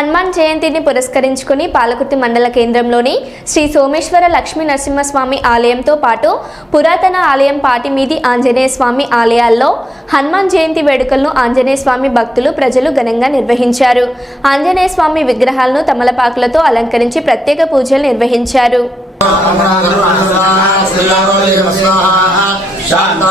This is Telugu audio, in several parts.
హనుమాన్ జయంతిని పురస్కరించుకుని పాలకుర్తి మండల కేంద్రంలోని శ్రీ సోమేశ్వర లక్ష్మీ నరసింహస్వామి ఆలయంతో పాటు పురాతన ఆలయం పాటిమీది ఆంజనేయ స్వామి ఆలయాల్లో హనుమాన్ జయంతి వేడుకలను ఆంజనేయ స్వామి భక్తులు ప్రజలు ఘనంగా నిర్వహించారు. ఆంజనేయ స్వామి విగ్రహాలను తమలపాకులతో అలంకరించి ప్రత్యేక పూజలు నిర్వహించారు. శాంతా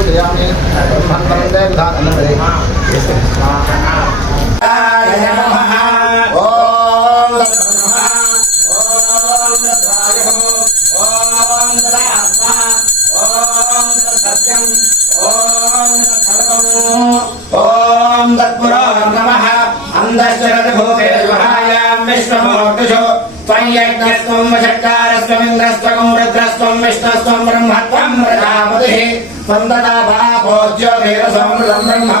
ఓం తత్పురో నమః. అందశ్చరభూతేజుహాయాం విష్ణుమూర్తిషు త్వం యజ్ఞస్త్వం వషట్కారస్త్వమింద్రస్త్వం రుద్రస్త్వం విష్ణుస్త్వం బ్రహ్మత్వం ప్రజాపతిః. త్వం తదా పాపోజ్యో వీరసంవృతం బ్రహ్మభూర్భవస్వరం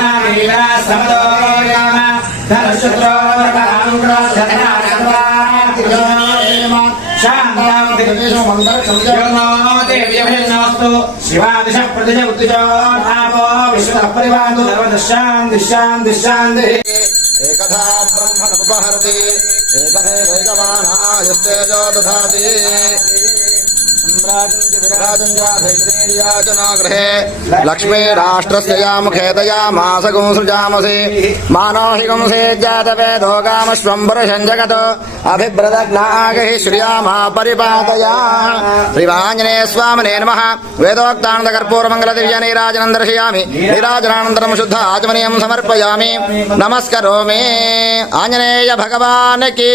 సమదోయాన ధనుషుత్రో శివాదిశ ప్రతిశ ఉద్దిశో నామో విశ్వ పరివాదు సర్వదశాన్ దిశాన్ దిశాన్ ఏకథా బ్రహ్మణముపహరతి ఏకథైవేగమానాయస్తేజో దధాతి लक्ष्मी राष्ट्र लक्ष्मी राष्ट्रस्य यामुखेतयामासगुंसृजामसि मानोषिगुंसेज्जातवेदोगामश्वम्बुरशम् जगतो अभिव्रतज्ञागिः श्रियामा परिपातया श्रीवाञ्जने स्वामिने नमः। वेदोक्तानन्दकर्पूरमङ्गलदिव्यनीराजनं दर्शयामि नीराजनानन्तरं शुद्ध आचमनीयं समर्पयामि। नमस्करोमि। आञ्जनेय भगवान् की।